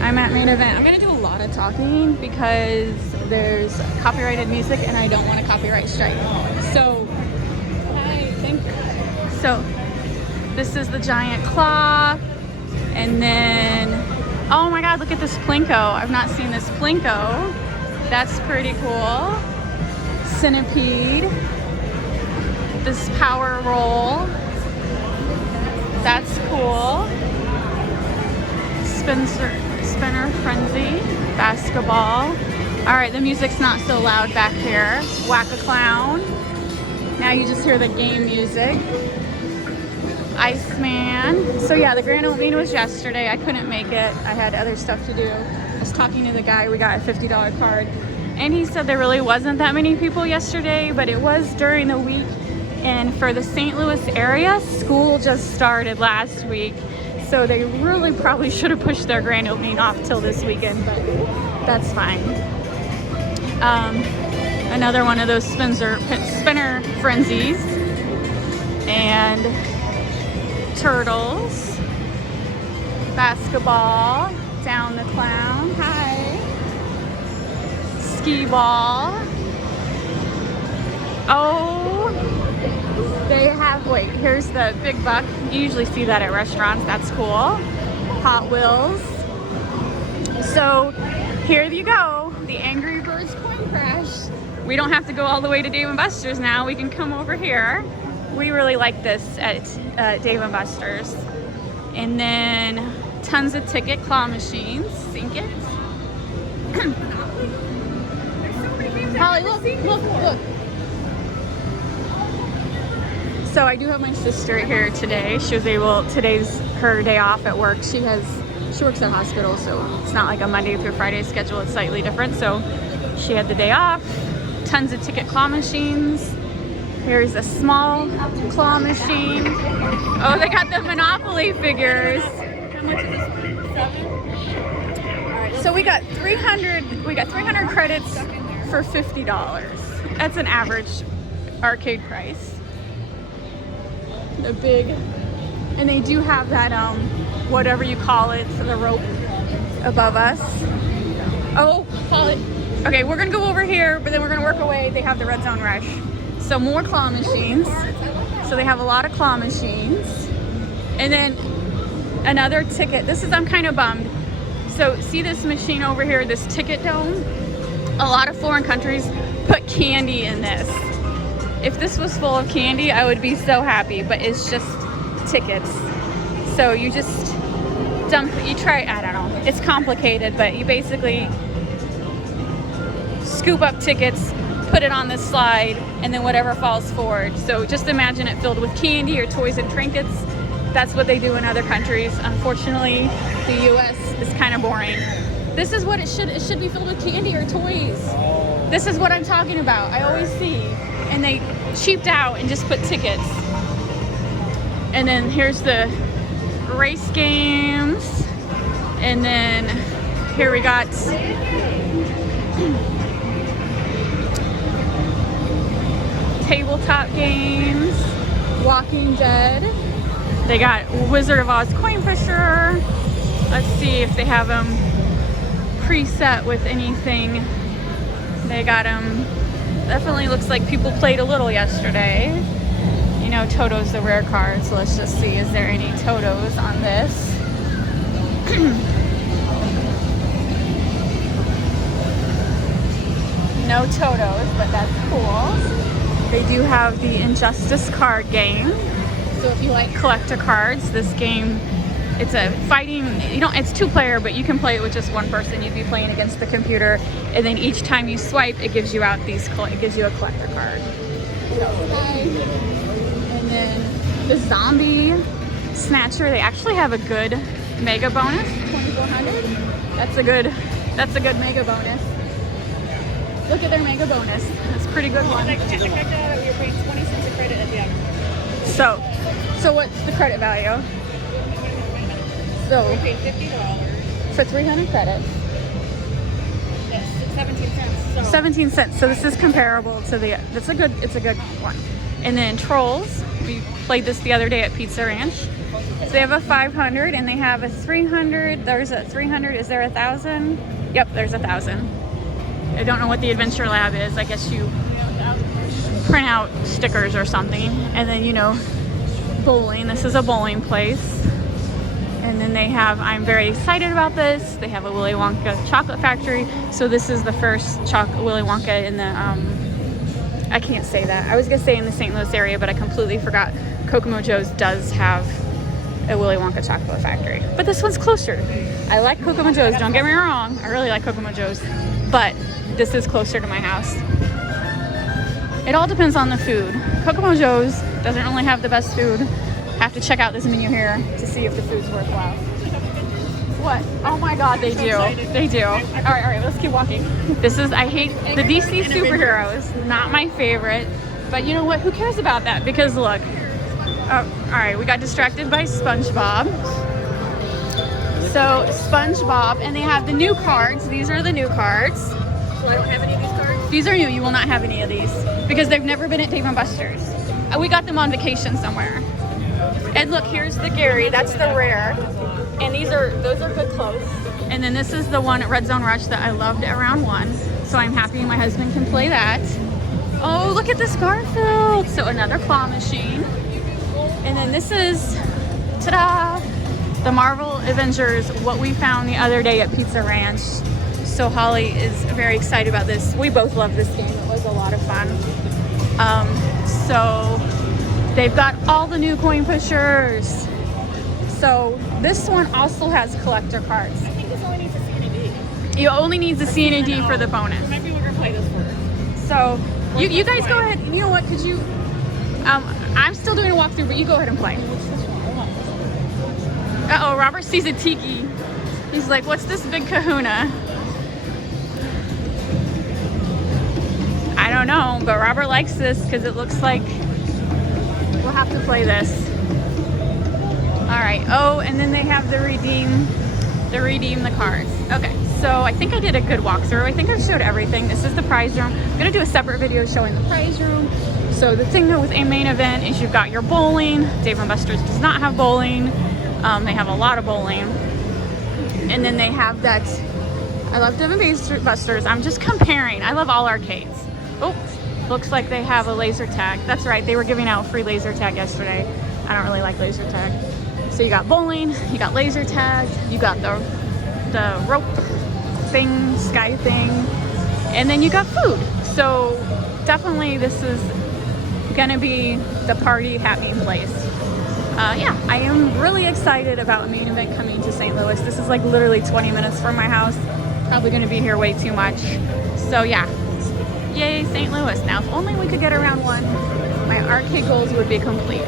I'm at main event. I'm gonna do a lot of talking because there's copyrighted music and I don't want a copyright strike. So, hi, thank you. So, this is the giant claw, and then, oh my God, look at this Plinko. I've not seen this Plinko. That's pretty cool. Centipede. This power roll. That's cool. Spinner Frenzy. Basketball. All right, the music's not so loud back here. Whack-a-Clown. Now you just hear the game music. Iceman. So yeah, the Granola Bean was yesterday. I couldn't make it. I had other stuff to do. I was talking to the guy. We got a $50 card. And he said there really wasn't that many people yesterday, but it was during the week. And for the St. Louis area, school just started last week. So they really probably should have pushed their Granola Bean off till this weekend, but that's fine. Another one of those spinner frenzies. And turtles. Basketball. Down the clown. Hi. Skee Ball. Oh, they have, wait, here's the Big Buck. You usually see that at restaurants. That's cool. Hot Wheels. So here you go. The Angry Birds coin crash. We don't have to go all the way to Dave & Buster's now. We can come over here. We really like this at Dave & Buster's. And then tons of ticket claw machines. Sink it. Holly, look. So I do have my sister here today. She was able, today's her day off at work. She works at a hospital, so it's not like a Monday through Friday schedule. It's slightly different. So she had the day off. Tons of ticket claw machines. Here's a small claw machine. Oh, they got the Monopoly figures. How much is this one? 7? All right, So we got 300 credits for $50. That's an average arcade price. The big, and they do have that whatever you call it, for the rope above us. Oh, call it. Okay, we're gonna go over here, but then we're gonna work away. They have the Red Zone Rush. So more claw machines. So they have a lot of claw machines. And then another ticket. I'm kind of bummed. So see this machine over here, this ticket dome? A lot of foreign countries put candy in this. If this was full of candy, I would be so happy, but it's just tickets. So you just you try, I don't know, it's complicated, but you basically scoop up tickets, put it on this slide, and then whatever falls forward. So just imagine it filled with candy or toys and trinkets. That's what they do in other countries. Unfortunately, the US is kind of boring. This is what it should be filled with candy or toys. This is what I'm talking about. I always see. And they cheaped out and just put tickets. And then here's the race games. And then here we got Tabletop Games, Walking Dead. They got Wizard of Oz Coin Pusher. Let's see if they have them preset with anything. They got them. Definitely looks like people played a little yesterday. You know, Toto's the rare card, so let's just see, is there any Totos on this? No Totos, but that's cool. They do have the Injustice card game. So if you like collector cards, this game, it's a fighting, it's 2-player, but you can play it with just one person. You'd be playing against the computer, and then each time you swipe, it gives you out it gives you a collector card. So, and then the Zombie Snatcher, they actually have a good mega bonus, 2,400. That's a good mega bonus. Look at their mega bonus. That's a pretty good one. You're paying 20 cents a credit at the end. So what's the credit value? So we paid $50 for 300 credits. That's 17 cents. So 17 cents. So this is comparable to it's a good one. And then Trolls. We played this the other day at Pizza Ranch. So they have a 500 and they have a 300. There's a 300. Is there 1,000? Yep, there's 1,000. I don't know what the Adventure Lab is. I guess you print out stickers or something. And then, you know, bowling. This is a bowling place. And then they have, I'm very excited about this, they have a Willy Wonka chocolate factory. So this is the first Willy Wonka in the, I can't say that. I was gonna say in the St. Louis area, but I completely forgot. Kokomo Joe's does have a Willy Wonka chocolate factory. But this one's closer. I like Kokomo Joe's, don't get me wrong. I really like Kokomo Joe's. But this is closer to my house. It all depends on the food. Kokomo Joe's doesn't really have the best food. Have to check out this menu here to see if the food's worthwhile. What? Oh my God, they do. They do. All right, let's keep walking. This is, I hate the DC superheroes. Not my favorite. But you know what? Who cares about that? Because look. Oh, all right, we got distracted by SpongeBob. So SpongeBob, and they have the new cards. These are the new cards. So I don't have any of these cards? These are new. You will not have any of these because they've never been at Dave & Buster's. We got them on vacation somewhere. And look, here's the Gary. That's the rare. And those are good clothes. And then this is the one at Red Zone Rush that I loved at round 1. So I'm happy my husband can play that. Oh, look at this Garfield. So another claw machine. And then this is, ta-da, the Marvel Avengers, what we found the other day at Pizza Ranch. So Holly is very excited about this. We both love this game. It was a lot of fun. So they've got all the new coin pushers. So this one also has collector cards. I think this only needs a C and a D. You only need the C and a D for the bonus. Maybe we're gonna play this first. So you guys go ahead. You know what? Could you? I'm still doing a walkthrough, but you go ahead and play. Uh-oh, Robert sees a tiki. He's like, what's this big kahuna? I don't know, but Robert likes this because it looks like we'll have to play this. All right. Oh, and then they have the redeem the cards. Okay, so I think I did a good walkthrough. I think I showed everything. This is the prize room. I'm gonna do a separate video showing the prize room. So the thing with a main event is you've got your bowling. Dave & Buster's does not have bowling. They have a lot of bowling. And then they have that, I love Dave & Buster's. I'm just comparing. I love all arcades. Oh, looks like they have a laser tag. That's right, they were giving out free laser tag yesterday. I don't really like laser tag. So you got bowling, you got laser tag, you got the rope thing, sky thing, and then you got food. So definitely this is gonna be the party happening place. Yeah, I am really excited about a main event coming to St. Louis. This is like literally 20 minutes from my house. Probably gonna be here way too much. So yeah, yay St. Louis. Now if only we could get around 1, my arcade goals would be complete.